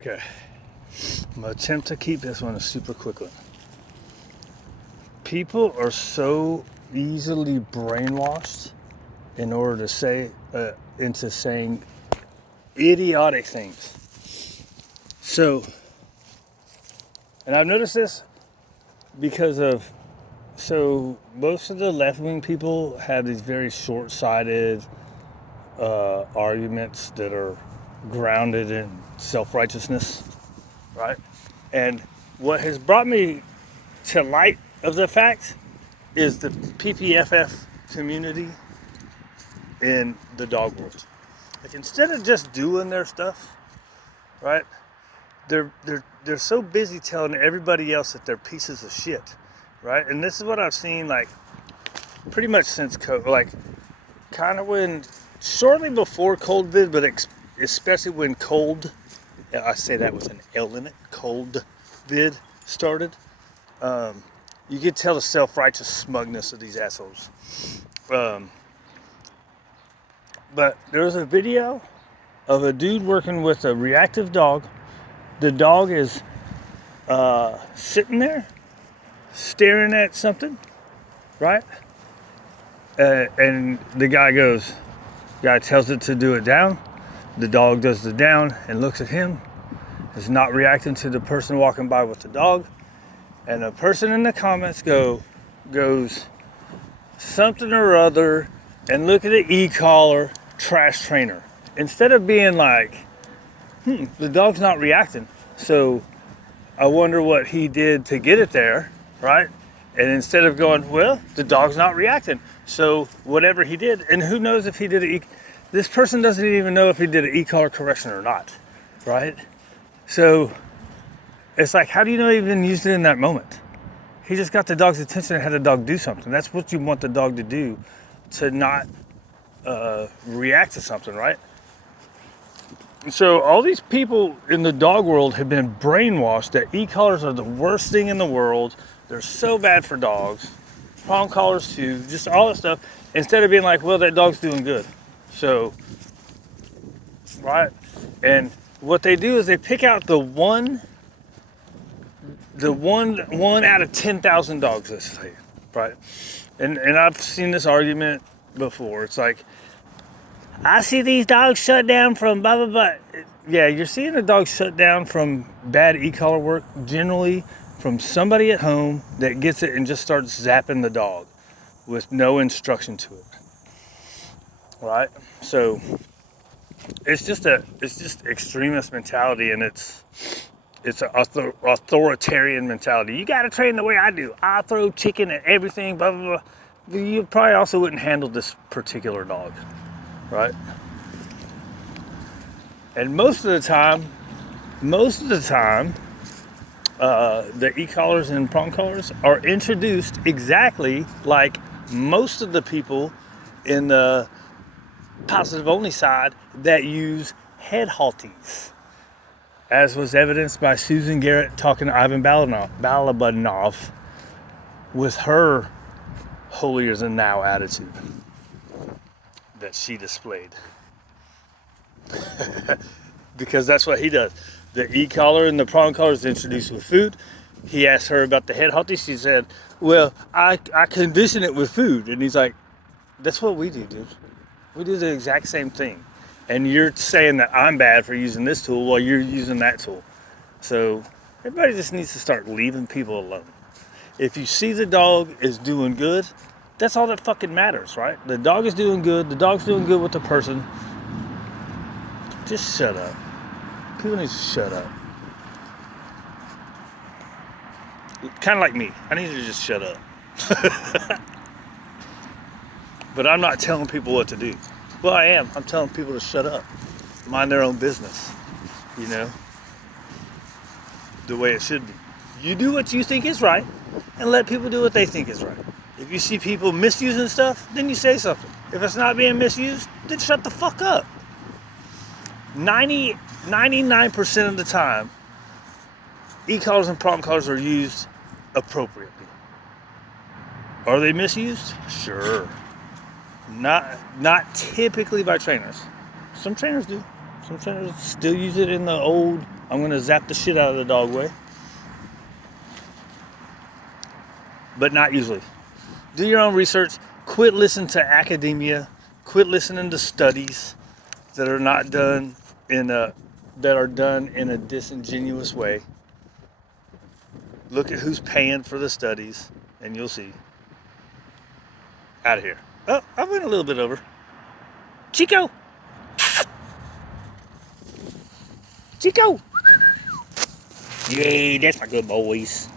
Okay, I'm gonna attempt to keep this one a super quick one. People are so easily brainwashed in order to say into saying idiotic things. So, and I've noticed this because of most of the left-wing people have these very short-sighted arguments that are grounded in self-righteousness, right? And what has brought me to light of the fact is the PPFF community in the dog world. Like, instead of just doing their stuff, right? They're so busy telling everybody else that they're pieces of shit, right? And this is what I've seen, like, pretty much since COVID, like, kind of when shortly before COVID, but especially when I say that with an L in it, cold vid started. You could tell the self-righteous smugness of these assholes. But there was a video of a dude working with a reactive dog. The dog is sitting there, staring at something, right? And the guy tells it to do it down. The dog does the down and looks at him. Is not reacting to the person walking by with the dog. And a person in the comments goes something or other, and look at the e-collar trash trainer. Instead of being like, the dog's not reacting, so I wonder what he did to get it there, right? And instead of going, well, the dog's not reacting, so whatever he did, and who knows if he did this person doesn't even know if he did an e-collar correction or not, right? So it's like, how do you know he even used it in that moment? He just got the dog's attention and had the dog do something. That's what you want the dog to do, to not react to something, right? So all these people in the dog world have been brainwashed that e-collars are the worst thing in the world. They're so bad for dogs. Prong collars too, just all that stuff. Instead of being like, well, that dog's doing good. So, right? And what they do is they pick out the one out of 10,000 dogs, let's say, right? And I've seen this argument before. It's like, I see these dogs shut down from blah, blah, blah. Yeah, you're seeing a dog shut down from bad e-collar work, generally from somebody at home that gets it and just starts zapping the dog with no instruction to it, right? So it's just extremist mentality, and it's an authoritarian mentality. You got to train the way I do. I throw chicken at everything, blah, blah, blah. You probably also wouldn't handle this particular dog, right? And most of the time, the e-collars and prong collars are introduced exactly like most of the people in the positive only side that use head halties, as was evidenced by Susan Garrett talking to Ivan Balabanov with her holier than thou attitude that she displayed. Because that's what he does. The e-collar and the prong collar is introduced with food. He asked her about the head halty. She said, well, I condition it with food. And he's like, that's what we do, dude. We do the exact same thing. And you're saying that I'm bad for using this tool while you're using that tool. So everybody just needs to start leaving people alone. If you see the dog is doing good, that's all that fucking matters, right? The dog is doing good. The dog's doing good with the person. Just shut up. People need to shut up. Kind of like me. I need to just shut up. But I'm not telling people what to do. Well, I am. I'm telling people to shut up. Mind their own business. You know? The way it should be. You do what you think is right, and let people do what they think is right. If you see people misusing stuff, then you say something. If it's not being misused, then shut the fuck up. 99% of the time, e-collars and prong collars are used appropriately. Are they misused? Sure. Not typically by trainers. Some trainers do. Some trainers still use it in the old I'm going to zap the shit out of the dog way. But not usually. Do your own research. Quit listening to academia. Quit listening to studies that are not done in a disingenuous way. Look at who's paying for the studies, and you'll see. Out of here. Oh, I went a little bit over. Chico! Chico! Yay, that's my good boys.